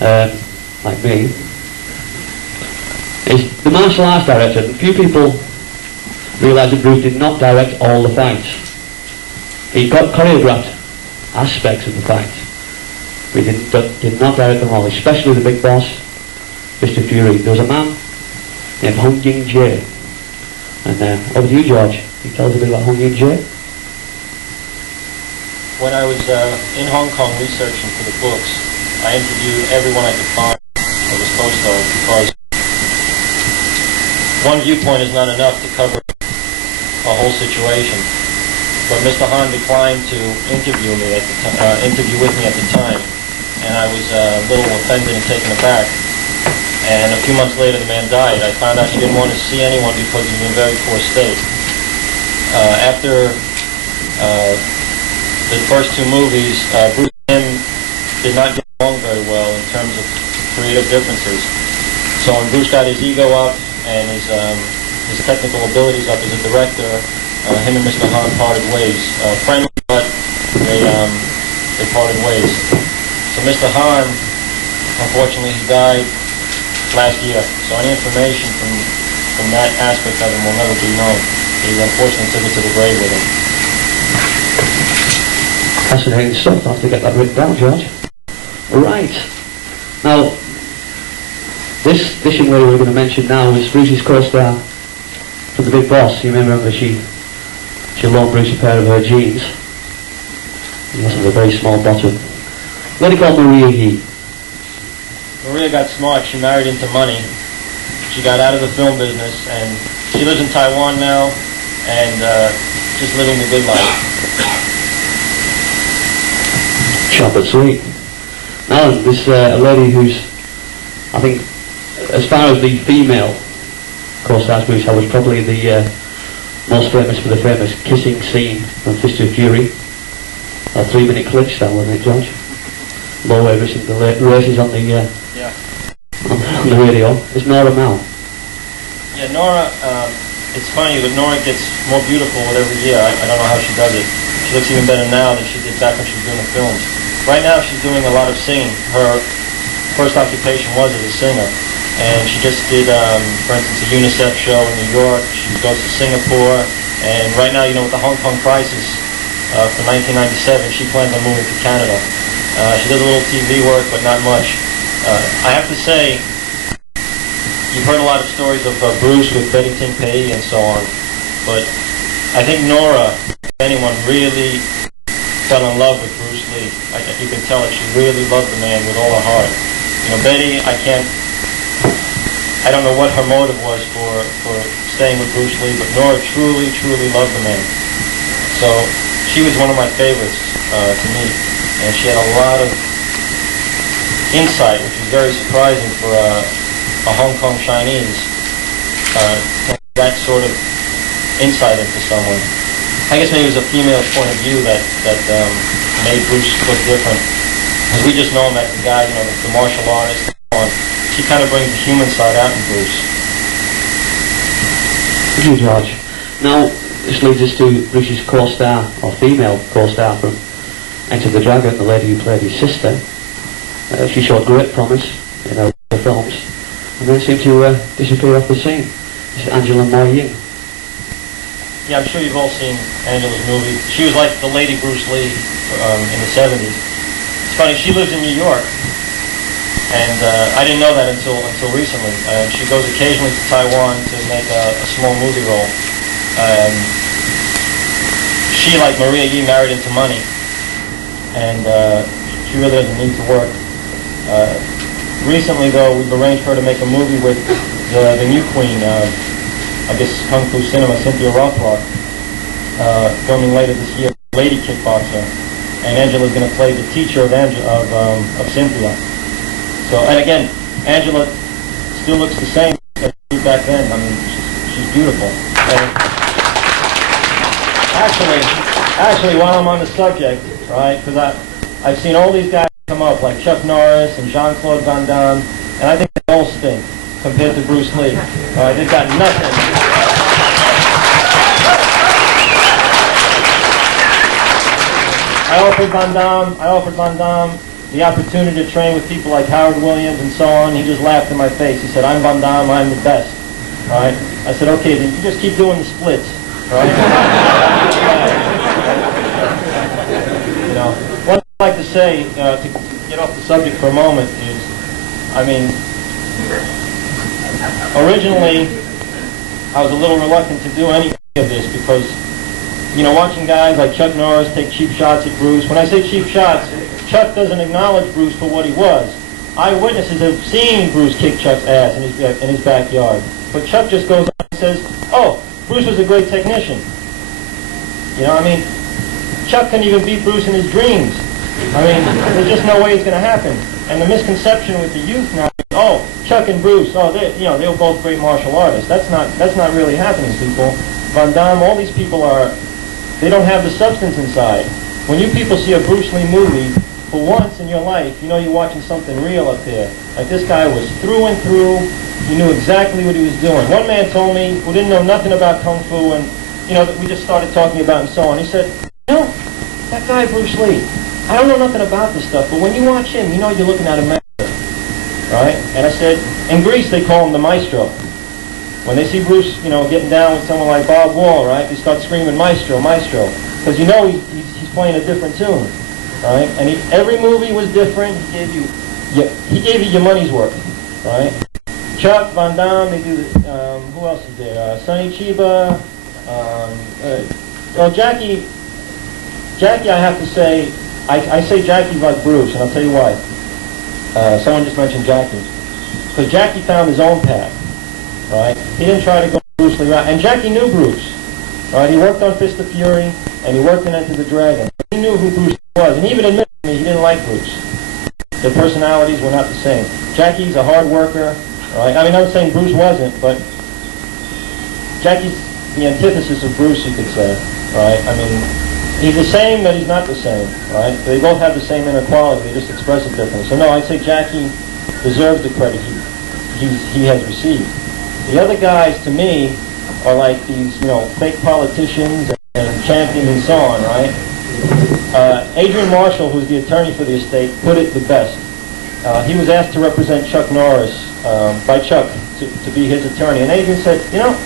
like me, is the martial arts director. And few people realise that Bruce did not direct all the fights. He got choreographed aspects of the fights, but he did not direct them all, especially the big boss, Mr. Fury. There was a man named Hong Ying Jae. And over to you, George. Can you tell us a bit about Hong Ying Jae? When I was in Hong Kong researching for the books, I interviewed everyone I could find that was co-stars, because one viewpoint is not enough to cover a whole situation. But Mr. Han declined to interview with me at the time, and I was a little offended and taken aback. And a few months later, the man died. I found out he didn't want to see anyone because he was in a very poor state. After the first two movies, Bruce and him did not get along very well in terms of creative differences. So when Bruce got his ego up and his technical abilities up as a director, him and Mr. Han parted ways. Friendly, but they parted ways. So Mr. Han, unfortunately, he died last year. So any information from that aspect of him will never be known. He unfortunately took it to the grave with him. Fascinating stuff. I'll have to get that written down, George. Right. Now, this young lady we're going to mention now is Bruce's co-star from The Big Boss. You may remember she loaned Bruce a pair of her jeans. He has a very small bottom. A lady called Maria Yee. Maria got smart. She married into money. She got out of the film business, and she lives in Taiwan now, and just living the good life. Short but sweet. Now there's a lady who's, I think, as far as the female co-stars Bruce had, was probably the most famous for the famous kissing scene on Fist of Fury. A 3-minute clip style, wasn't it, George? Low racing the races on the on the radio. It's Nora Mal. Yeah, Nora. It's funny, but Nora gets more beautiful with every year. I don't know how she does it. She looks even better now than she did back when she was doing the films. Right now, she's doing a lot of singing. Her first occupation was as a singer, and she just did, for instance, a UNICEF show in New York. She goes to Singapore, and right now, you know, with the Hong Kong crisis from 1997, she plans on moving to Canada. She does a little TV work, but not much. I have to say, you've heard a lot of stories of Bruce with Betty Ting Pei and so on, but I think Nora, if anyone, really fell in love with Bruce Lee. You can tell it. She really loved the man with all her heart. You know, Betty, I don't know what her motive was for staying with Bruce Lee, but Nora truly, truly loved the man. So she was one of my favorites to meet, and she had a lot of insight, which was very surprising for a Hong Kong Chinese to have that sort of insight into someone. I guess maybe it was a female's point of view that made Bruce look different. Because we just know him as the guy, you know, the martial artist and so on. She kind of brings the human side out in Bruce. Thank you, George. Now, this leads us to Bruce's co-star, or female co-star from Enter the Dragon, the lady who played his sister. She showed great promise in her films, and then seemed to disappear off the scene. This is Angela Mo Ying. Yeah, I'm sure you've all seen Angela's movie. She was like the Lady Bruce Lee in the 70s. It's funny, she lives in New York, and I didn't know that until recently. She goes occasionally to Taiwan to make a small movie role. She, like Maria Yee, married into money, and she really doesn't need to work. Recently, though, we've arranged for her to make a movie with the new queen, I guess Kung Fu Cinema, Cynthia Rothrock, filming later this year, Lady Kickboxer, and Angela's going to play the teacher of Cynthia. So, and again, Angela still looks the same as she did back then. I mean, she's beautiful. And actually, while I'm on the subject, right, because I've seen all these guys come up, like Chuck Norris and Jean-Claude Van Damme, and I think they all stink compared to Bruce Lee. They've got nothing. I offered Van Damme the opportunity to train with people like Howard Williams and so on, he just laughed in my face. He said, "I'm Van Damme, I'm the best." All right? I said, "Okay, then you just keep doing the splits." All right? You know, what I'd like to say, to get off the subject for a moment, is, I mean, originally, I was a little reluctant to do any of this because, you know, watching guys like Chuck Norris take cheap shots at Bruce. When I say cheap shots, Chuck doesn't acknowledge Bruce for what he was. Eyewitnesses have seen Bruce kick Chuck's ass in his backyard. But Chuck just goes on and says, "Oh, Bruce was a great technician." You know, I mean, Chuck couldn't even beat Bruce in his dreams. I mean, there's just no way it's going to happen. And the misconception with the youth now, oh, Chuck and Bruce, oh, they were both great martial artists. That's not really happening, people. Van Damme, all these people they don't have the substance inside. When you people see a Bruce Lee movie, for once in your life, you know you're watching something real up there. Like this guy was through and through. He knew exactly what he was doing. One man told me, who didn't know nothing about Kung Fu, and, you know, that we just started talking about and so on. He said, "You know, that guy Bruce Lee, I don't know nothing about this stuff, but when you watch him, you know you're looking at a master." Right? And I said, in Greece they call him the maestro. When they see Bruce, you know, getting down with someone like Bob Wall, right, they start screaming, "Maestro, maestro," because you know he's playing a different tune, right? And every movie was different. He gave you your money's worth, right? Chuck, Van Damme, they do. Who else is there? Sonny Chiba. Well, Jackie. I have to say, I say Jackie's like Bruce, and I'll tell you why. Someone just mentioned Jackie, because Jackie found his own path. Right? He didn't try to go Bruce Lee route. And Jackie knew Bruce. Right? He worked on Fist of Fury, and he worked in Enter the Dragon. He knew who Bruce was, and he even admitted to me he didn't like Bruce. Their personalities were not the same. Jackie's a hard worker. Right? I mean, I'm not saying Bruce wasn't, but Jackie's the antithesis of Bruce, you could say. Right? I mean, he's the same, but he's not the same. Right? They both have the same inner quality. They just express it differently. So no, I'd say Jackie deserves the credit he has received. The other guys, to me, are like these, you know, fake politicians and champions and so on, right? Adrian Marshall, who's the attorney for the estate, put it the best. He was asked to represent Chuck Norris by Chuck to be his attorney, and Adrian said, "You know,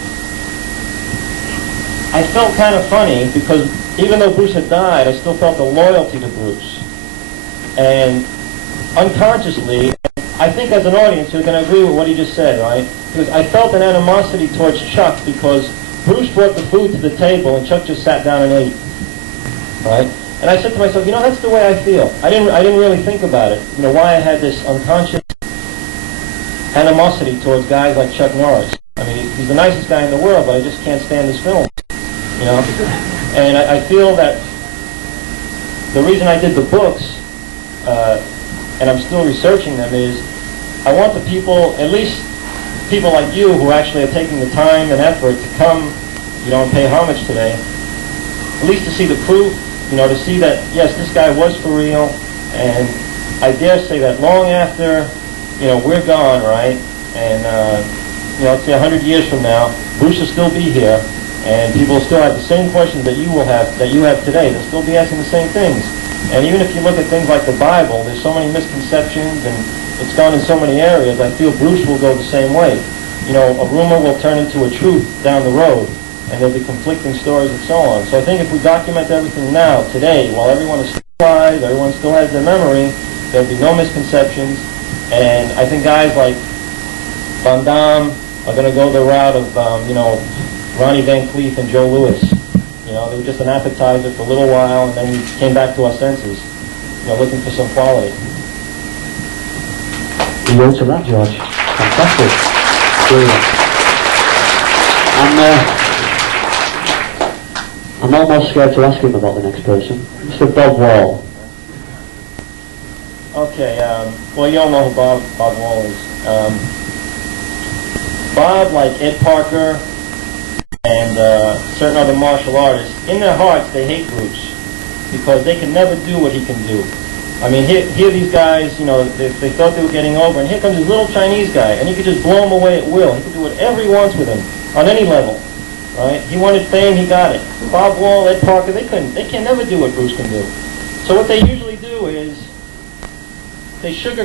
I felt kind of funny because even though Bruce had died, I still felt a loyalty to Bruce. And unconsciously, I think as an audience you're going to agree with what he just said, right? Because I felt an animosity towards Chuck because Bruce brought the food to the table and Chuck just sat down and ate, right? And I said to myself, you know, that's the way I feel. I didn't really think about it. You know, why I had this unconscious animosity towards guys like Chuck Norris. I mean, he's the nicest guy in the world, but I just can't stand his films, you know? And I feel that the reason I did the books, and I'm still researching them, is I want the people, at least people like you who actually are taking the time and effort to come, you know, and pay homage today, at least to see the proof, you know, to see that, yes, this guy was for real, and I dare say that long after, you know, we're gone, right, and, you know, let's say 100 years from now, Bruce will still be here, and people will still have the same questions that you have today. They'll still be asking the same things. And even if you look at things like the Bible, there's so many misconceptions, and it's gone in so many areas. I feel Bruce will go the same way. You know, a rumor will turn into a truth down the road, and there'll be conflicting stories and so on. So I think if we document everything now, today, while everyone is still alive, everyone still has their memory, there'll be no misconceptions. And I think guys like Van Damme are going to go the route of, you know, Ronnie Van Cleef and Joe Louis. You know, they were just an appetizer for a little while, and then we came back to our senses, you know, looking for some quality. You wrote to that, George. Fantastic. Brilliant. I'm almost scared to ask him about the next person. Mr. Bob Wall. Okay, well, you all know who Bob Wall is. Bob, like Ed Parker, and certain other martial artists, in their hearts they hate Bruce because they can never do what he can do. I mean, here these guys, you know, they thought they were getting over, and here comes this little Chinese guy, and he could just blow him away at will. He could do whatever he wants with him, on any level, right? He wanted fame, he got it. Bob Wall, Ed Parker, they can never do what Bruce can do. So what they usually do is, they sugar